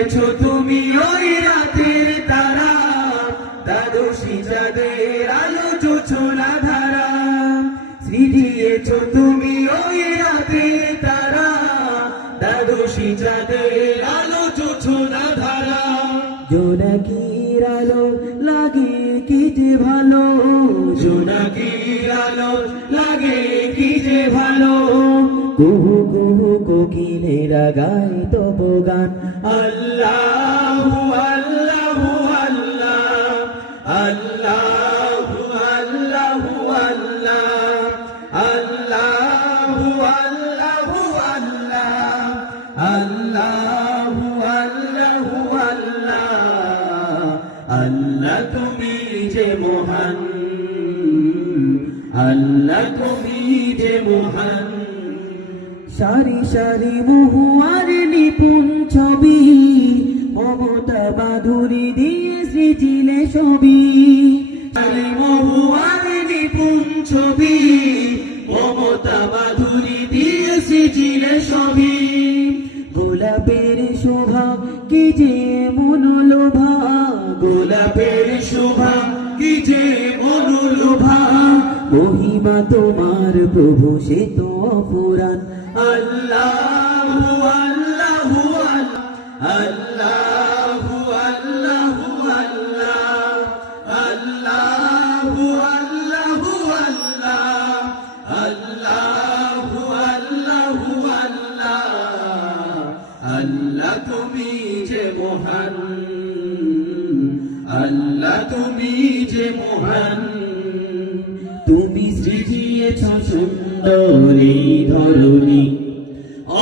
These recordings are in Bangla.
দিয়েছো তুমি ওই রাতের তারা, দ্বাদশী চাঁদের আলো জোছনা ধারা। দিয়েছো তুমি ওই রাতের তারা, দ্বাদশী চাঁদের আলো জোছনা ধারা। জোনাকির আলো লাগে কি যে ভালো, জোনাকির আলো লাগে কি যে ভালো। কুহু কুহু কোকিলেরা গায় তব গান, আল্লাহু আল্লাহু আল্লাহ, আল্লাহু আল্লাহু আল্লাহ, আল্লাহু আল্লাহু আল্লাহ, আল্লাহু আল্লাহু আল্লাহ। আল্লাহ তুমি যে মহান, আল্লাহ তুমি যে মহান। সারি সারি মহুয়ার নিপুণ ছবি, মমতা মাধুরী দিয়ে সৃজিলে ছবি। সারি মহুয়ার নিপুণ ছবি, মমতা মাধুরী দিয়ে সৃজিলে ছবি। গোলাপের শোভা কি যে মনোলোভা, গোলাপের শোভা কি যে মনোলোভা। মহিমা তোমার প্রভু সে তো অফুরান, আল্লাহু আল্লাহু আল্লাহু আল্লাহু আল্লাহ, আল্লাহু আল্লাহু আল্লাহ, আল্লাহু আল্লাহু আল্লাহ। আল্লাহ তুমি যে মহান, আল্লাহ তুমি যে মহান। তুমি সৃজিয়েছ সুন্দর এই ধরণী,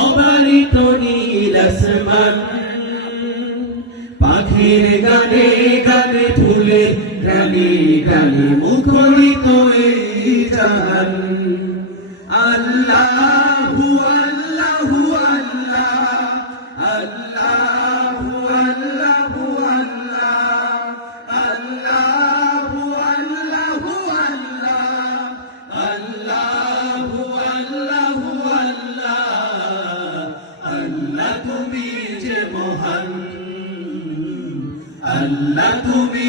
অবারিত নীল আসমান। পাখির গানে গানে ফুলে গানে গানে মুখরিত এই জাহান। আল্লাহু আল্লাহু আল্লাহ, আল্লাহু আল্লাহু আল্লাহ, আল্লাহু আল্লাহু আল্লাহ, আল্লাহু আল্লাহু আল্লাহ। আল্লাহ তুমি যে মহান, আল্লাহ তুমি